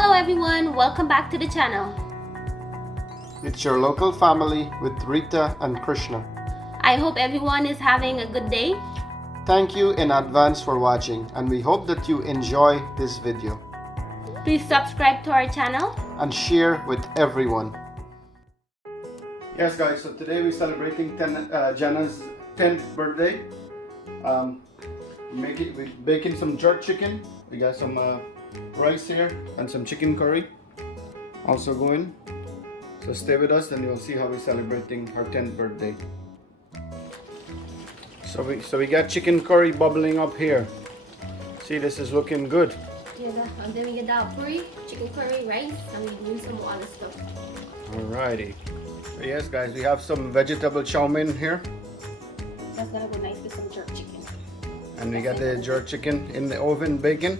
Hello everyone, welcome back to the channel. It's your local family with Rita and Krishna. I hope everyone is having a good day. Thank you in advance for watching, and we hope that you enjoy this video. Please subscribe to our channel And share with everyone. Yes guys, so today we're celebrating Jenna's 10th birthday. We're baking some jerk chicken. We got some rice here and some chicken curry also going. So stay with us and you'll see how we're celebrating her 10th birthday. So we got chicken curry bubbling up here. See, this is looking good. Yeah, and then we get dhal puri, chicken curry, rice, and we do some other stuff. Alrighty. So yes guys, we have some vegetable chowmein here. That's gonna go nice with some jerk chicken. And we got the jerk chicken in the oven baking.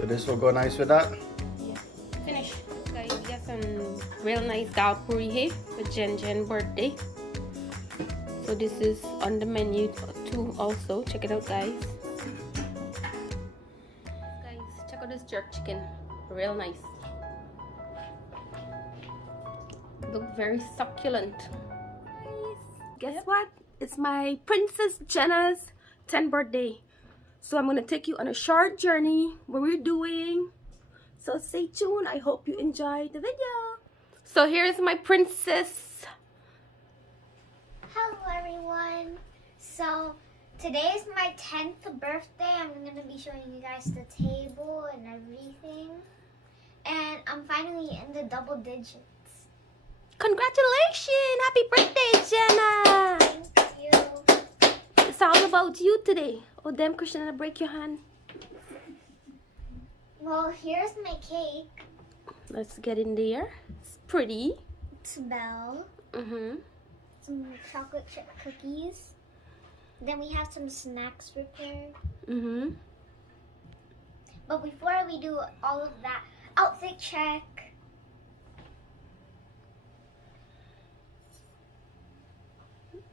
So this will go nice with that. Yeah. Finish. Guys, we got some real nice dhal puri here for Jen's birthday. So this is on the menu too also. Check it out guys. Guys, check out this jerk chicken. Real nice. Look very succulent. Guess what? It's my Princess Jenna's 10th birthday. So I'm gonna take you on a short journey where we're doing. So stay tuned. I hope you enjoy the video. So here's my princess. Hello everyone. So today is my 10th birthday. I'm going to be showing you guys the table and everything. And I'm finally in the double digits. Congratulations! Happy birthday, Jenna! Thank you. It's all about you today. Oh damn, Krishna, gonna break your hand. Well, here's my cake. Let's get in there. It's pretty. It's Belle. Some chocolate chip cookies. Then we have some snacks prepared. But before we do all of that, outfit check.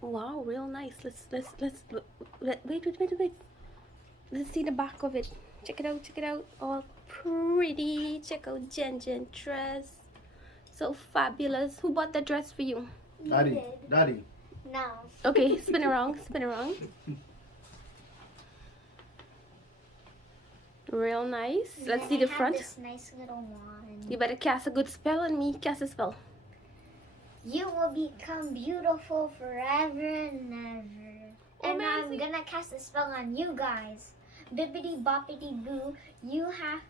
Wow, real nice. Let's wait. Let's see the back of it. Check it out. All pretty. Check out Jen's dress. So fabulous. Who bought the dress for you? You Daddy. did. No. Okay, spin around. Real nice. Let's see the front. This nice little wand. You better cast a good spell on me. Cast a spell. You will become beautiful forever and ever. And I'm gonna cast a spell on you guys. Bippity boppity boo. You have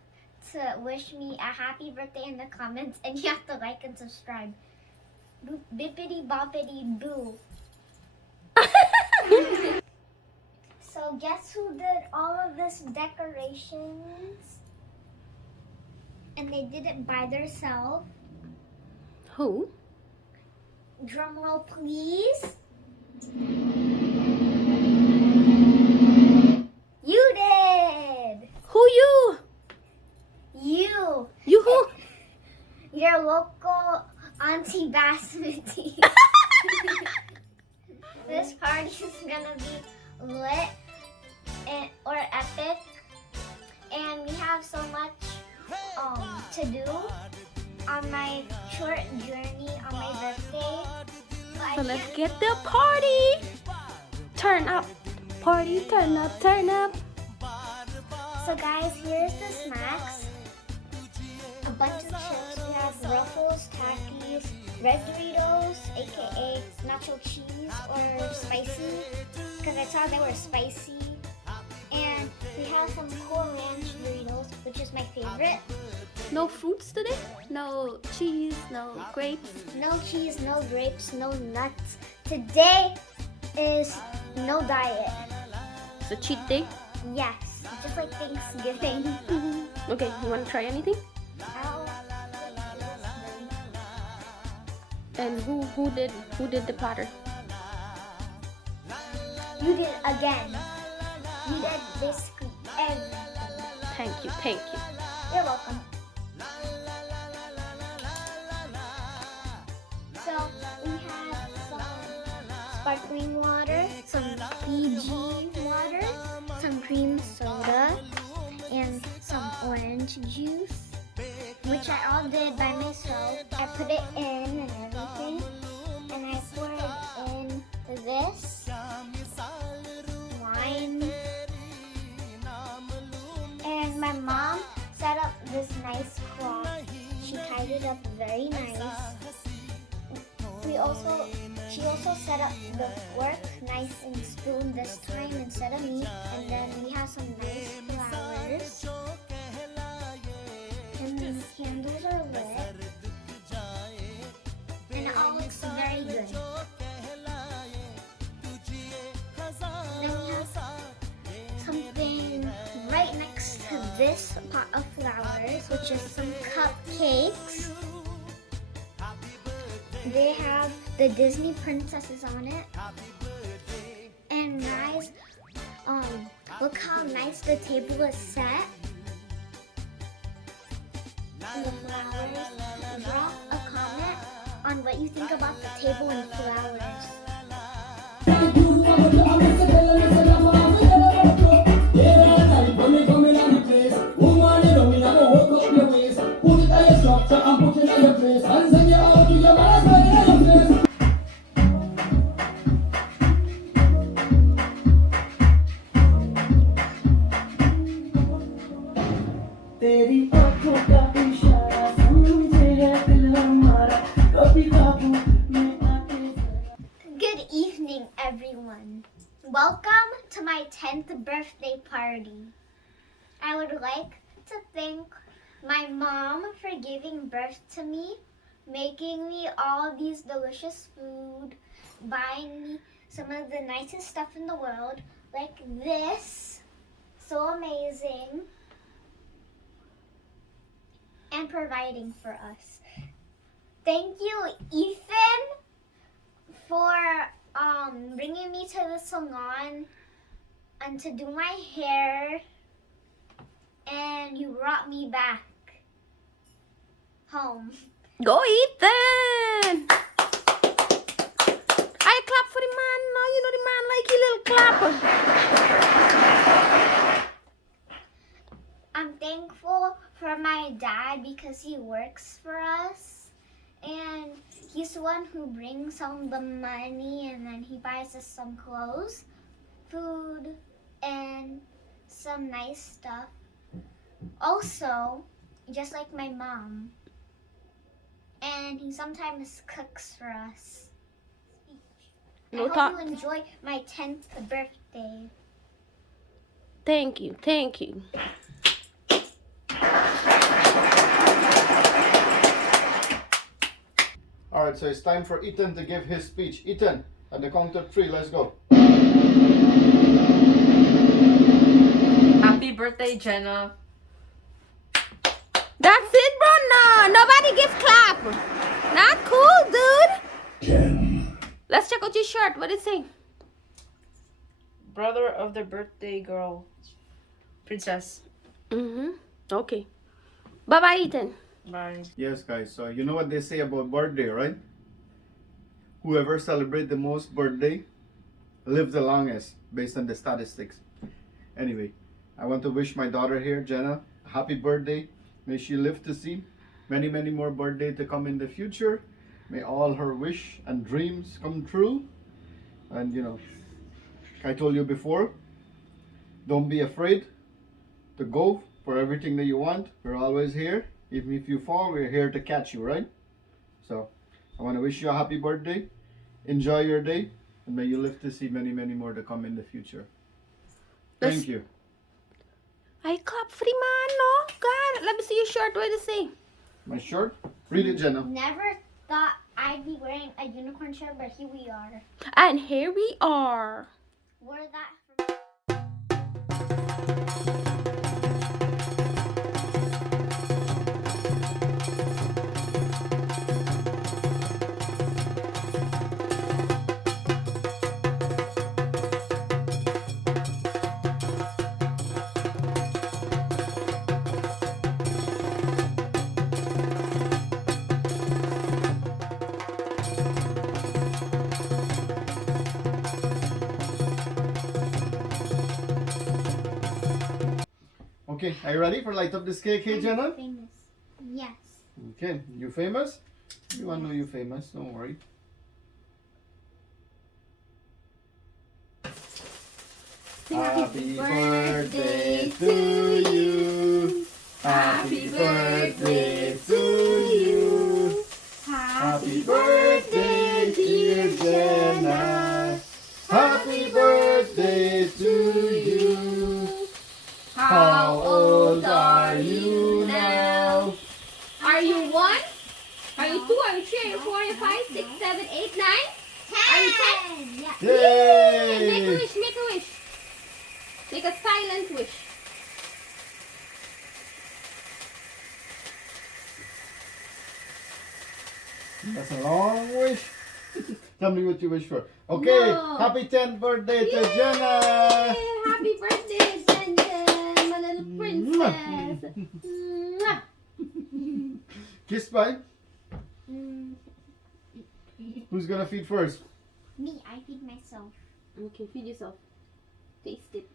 to wish me a happy birthday in the comments, and you have to like and subscribe. Bippity boppity boo. So guess who did all of this decorations? And they did it by themselves. Who? Drum roll, please. You did. Who you? You. You who? Your local Auntie Basmati. This party is gonna be lit or epic, and we have so much to do on my short journey on my birthday. So let's get the party. Turn up. Party, turn up. So guys, here's the snacks. A bunch of chips. We have Ruffles, Takis, Red Doritos, aka nacho cheese or spicy, because I saw they were spicy. And we have some Cool Ranch Doritos, which is my favorite. No fruits today? No cheese, no grapes. No cheese, no grapes, no nuts. Today is no diet. It's a cheat day. Yes, just like Thanksgiving. Okay, you want to try anything? And who did the platter? You did again. You did basically everything. Thank you. You're welcome. So we have some sparkling water, some Fiji water, some cream soda, and some orange juice. filmed it by myself. I put it in and everything. And I poured in this wine. And my mom set up this nice cloth. She tied it up very nice. She also set up the fork, knife, and spoon this time instead of meat. And then we have some nice flowers. And the candles are lit. And it all looks very good. Then we have something right next to this pot of flowers, which is some cupcakes. They have the Disney princesses on it. And guys, look how nice the table is set. And the flowers. Drop a comment on what you think about the table and flowers. Good evening, everyone. Welcome to my 10th birthday party. I would like to thank my mom for giving birth to me, making me all these delicious food, buying me some of the nicest stuff in the world, like this, so amazing, and providing for us. Thank you, Ethan, for bringing me to the salon and to do my hair, and you brought me back home. Go Ethan! I clap for the man. No, you know the man like a little clapper. I'm thankful for my dad because he works for us. And he's the one who brings home the money, and then he buys us some clothes, food, and some nice stuff. Also, just like my mom. And he sometimes cooks for us. No I hope talk. you enjoy my 10th birthday. Thank you, thank you. Alright, so it's time for Ethan to give his speech. Ethan, at the count of 3, let's go. Happy birthday, Jenna. That's it, bro. No, nobody gives clap. Not cool, dude. Jen. Let's check out your shirt. What does it say? Brother of the birthday girl, Princess. Okay. Bye-bye, Ethan. Bye. Yes, guys, so you know what they say about birthday, right? Whoever celebrates the most birthday lives the longest, based on the statistics. Anyway, I want to wish my daughter here, Jenna, a happy birthday. May she live to see many, many more birthdays to come in the future. May all her wish and dreams come true. And you know, I told you before, don't be afraid to go for everything that you want. We're always here. Even if you fall, we're here to catch you, right? So, I want to wish you a happy birthday. Enjoy your day. And may you live to see many, many more to come in the future. Thank you. I clap for the man, no? God, let me see your shirt. What does it say? My shirt? Read it, Jenna. Never thought I'd be wearing a unicorn shirt, but here we are. And here we are. Wore that from... Okay, are you ready for light up this cake, hey Jenna? Famous. Yes. Okay, you famous? You all know you famous, don't worry. Sing Happy birthday to you. Happy birthday to you. Happy birthday, dear Jenna. Happy birthday to you. How old are you now? Are you 1? Are you 2? Are you 3? Are you 4? Are you 5? 6, 7, 8, 9? Are you 10? Yeah. Make a Yay! wish, make a wish. Make a silent wish. That's a long wish. Tell me what you wish for. Okay, No. happy 10th birthday to Yay! Jenna. Happy birthday, Jenna, my little princess. Mwah. Kiss bye. Mm, Who's gonna feed first? me, I feed myself. Okay, feed yourself. Taste it.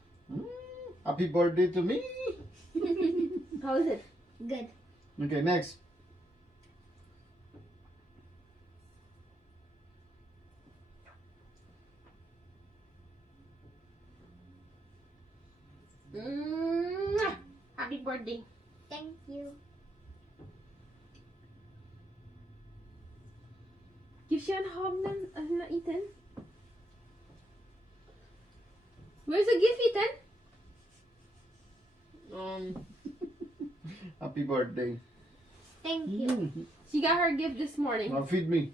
Happy birthday to me. How is it? Good. Okay, next. Mwah. Happy birthday. Thank you. Give siya ang hog na Ethan. Where's the gift, Ethan? Happy birthday. Thank you. She got her gift this morning. Now feed me.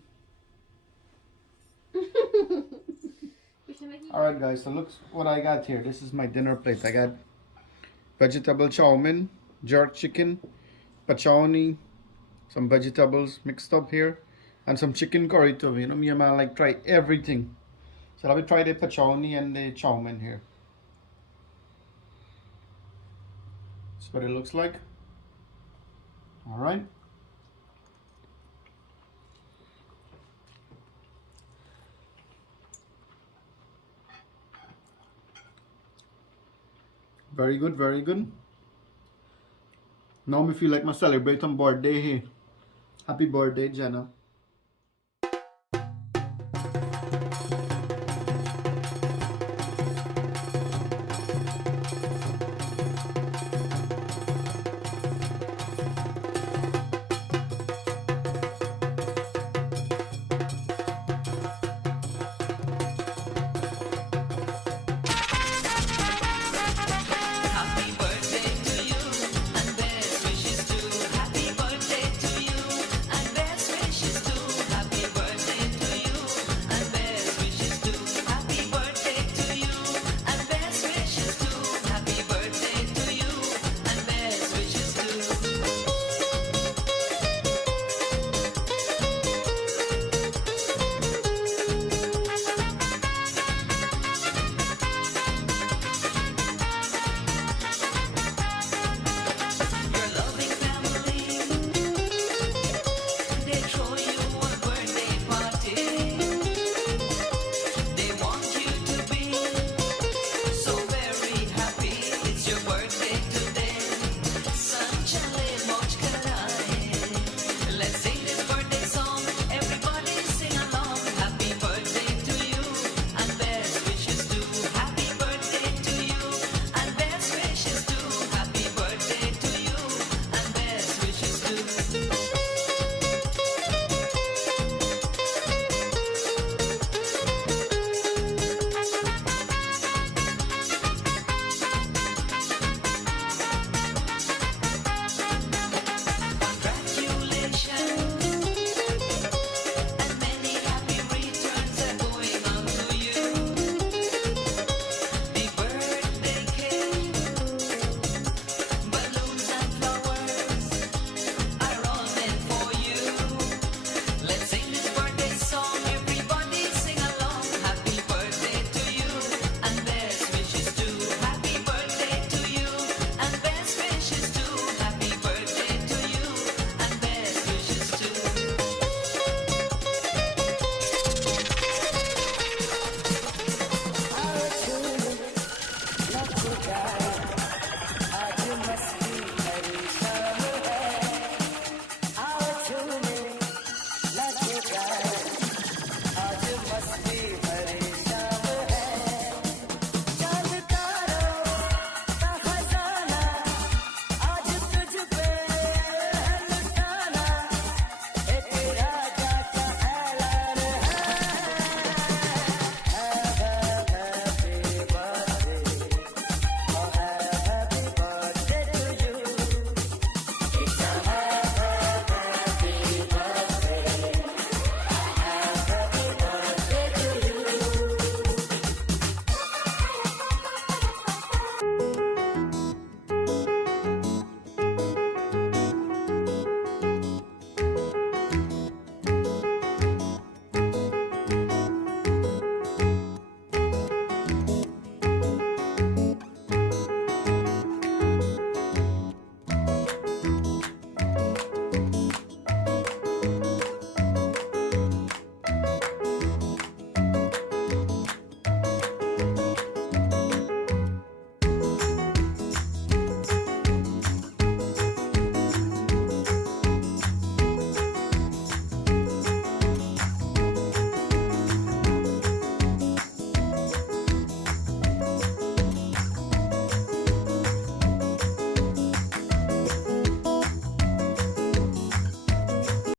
Alright guys, so look what I got here. This is my dinner plate. I got vegetable chowmein, jerk chicken, pachoni, some vegetables mixed up here, and some chicken curry too. You know me and my like try everything. So let me try the pachoni and the chowmein here. That's what it looks like. Alright. Very good, very good. Now me feel like my celebrating birthday here. Happy birthday, Jenna.